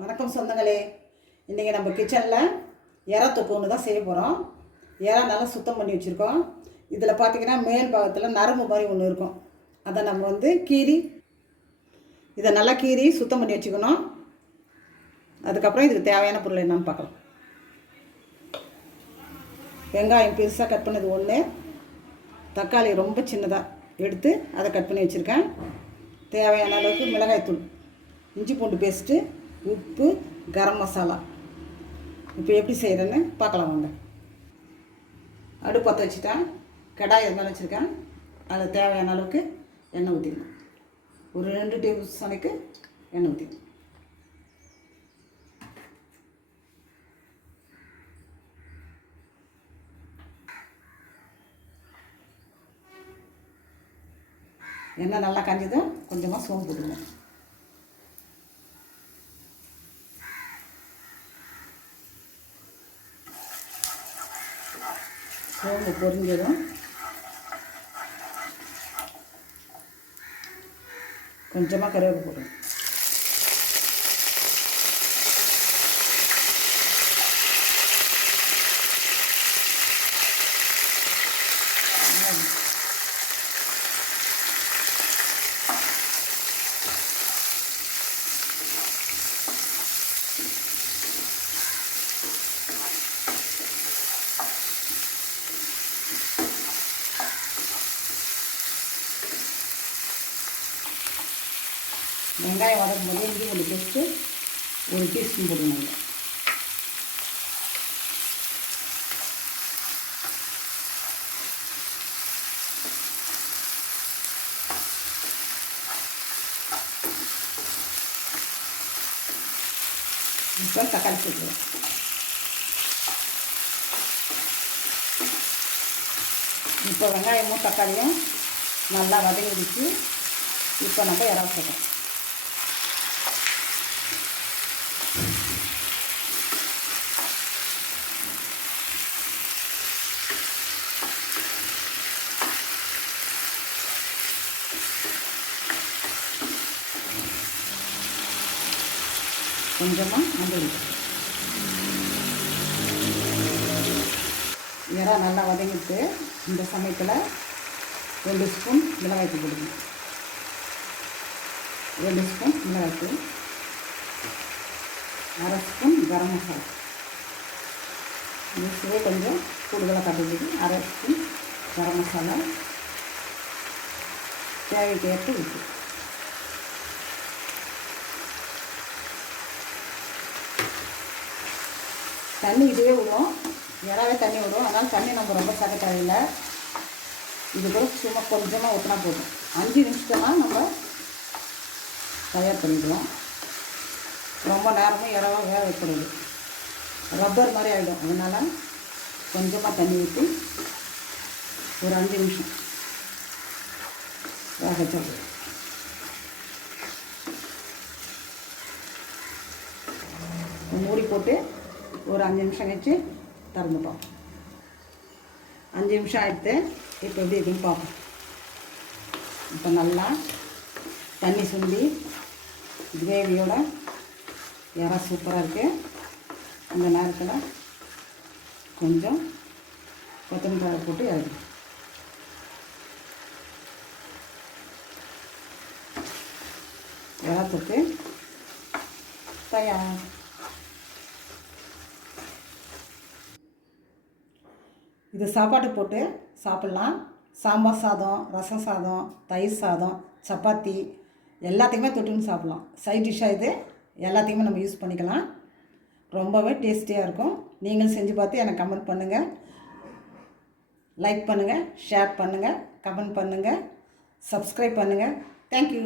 வணக்கம் சொந்தங்களே. இன்றைக்கி நம்ம கிச்சனில் இறா தொக்கு ஒன்று தான் செய்ய போகிறோம். இறா நல்லா சுத்தம் பண்ணி வச்சுருக்கோம். இதில் பார்த்திங்கன்னா மேல் பாகத்தில் நரம்பு மாதிரி ஒன்று இருக்கும். அதை நம்ம கீறி இதை நல்லா கீறி சுத்தம் பண்ணி வச்சுக்கணும். அதுக்கப்புறம் இதுக்கு தேவையான பொருள் என்னன்னு பார்க்கலாம். வெங்காயம் பெருசாக கட் பண்ணது ஒன்று, தக்காளி ரொம்ப சின்னதாக எடுத்து அதை கட் பண்ணி வச்சுருக்கேன். தேவையான அளவுக்கு மிளகாய்த்தூள், இஞ்சி பூண்டு பேஸ்ட்டு, உப்பு, கரம் மசாலா. இப்போ எப்படி செய்கிறேன்னு பார்க்கலாம் வாங்க. அடுப்பு பற்ற வச்சுட்டேன். கடாய் மேலே வச்சுருக்கேன். அதில் தேவையான அளவுக்கு எண்ணெய் ஊற்றிக்கணும். ஒரு 2 டேபிள் ஸ்பூனுக்கு எண்ணெய் ஊற்றிக்கணும். எண்ணெய் நல்லா காஞ்சதும் கொஞ்சமாக சோம்பு போட்டுக்கணும். சோம்பு பொரிஞ்சதும் கொஞ்சமாக கருவேப்பிலை போடணும். வெங்காயம் வதக்கும் போது இஞ்சி பூண்டு பேஸ்ட்டு 1 டீஸ்பூன் போடுவாங்க. இப்போ தக்காளி சேர்த்துக்கலாம். இப்போ வெங்காயமும் தக்காளியும் நல்லா வதங்கிடுச்சு. இப்போ நம்ம இறா சேர்க்கலாம். கொஞ்சமாக மஞ்சள். இறா நல்லா வதங்கிட்டு இந்த சமயத்தில் 2 ஸ்பூன் மிளகாய்த்தூள் போடுங்க. 2 ஸ்பூன் மிளகாய்த்தூள், 1/2 ஸ்பூன் கரம் மசாலா. இந்த சுவை கொஞ்சம் கூடுதலாக காட்டுறதுக்கு 1/2 ஸ்பூன் கரம் மசாலா. தேவைக்கு ஏற்ற உப்பு. தண்ணி இதுவே விடும், இறாவே தண்ணி விடும். அதனால் தண்ணி நம்ம ரொம்ப சேர்க்க தேவையில்லை. இது கூட சும்மா கொஞ்சமாக ஊற்றினா போதும். 5 நிமிஷத்துலாம் நம்ம தயார் பண்ணிடுவோம். ரொம்ப நேரமும் இறாவை வேக வைக்கக்கூடாது, ரப்பர் மாதிரி ஆகிடும். அதனால் கொஞ்சமாக தண்ணி ஊற்றி ஒரு 5 நிமிஷம் வேக வச்சா போதும். மூடி போட்டு ஒரு 5 நிமிஷம் கழிச்சு திறந்துப்போம். 5 நிமிஷம் ஆகிடுத்து. இப்போ எப்படி இருக்குன்னு பார்ப்போம். இப்போ நல்லா தண்ணி சுண்டி கிரேவியோட இறா சூப்பராக இருக்குது. அந்த நேரத்தில் கொஞ்சம் கொத்தமல்லி போட்டு இறக்கி இறா தொக்கு தயார். இது சாப்பாட்டு போட்டு சாப்பிட்லாம். சாம்பார் சாதம், ரசம் சாதம், தயிர் சாதம், சப்பாத்தி எல்லாத்தையுமே தொட்டுன்னு சாப்பிட்லாம். சைட் டிஷ்ஷாக இது எல்லாத்தையுமே நம்ம யூஸ் பண்ணிக்கலாம். ரொம்பவே டேஸ்டியாக இருக்கும். நீங்களும் செஞ்சு பார்த்து எனக்கு கமெண்ட் பண்ணுங்கள், லைக் பண்ணுங்கள், ஷேர் பண்ணுங்கள், கமெண்ட் பண்ணுங்கள், சப்ஸ்கிரைப் பண்ணுங்கள். தேங்க்யூ.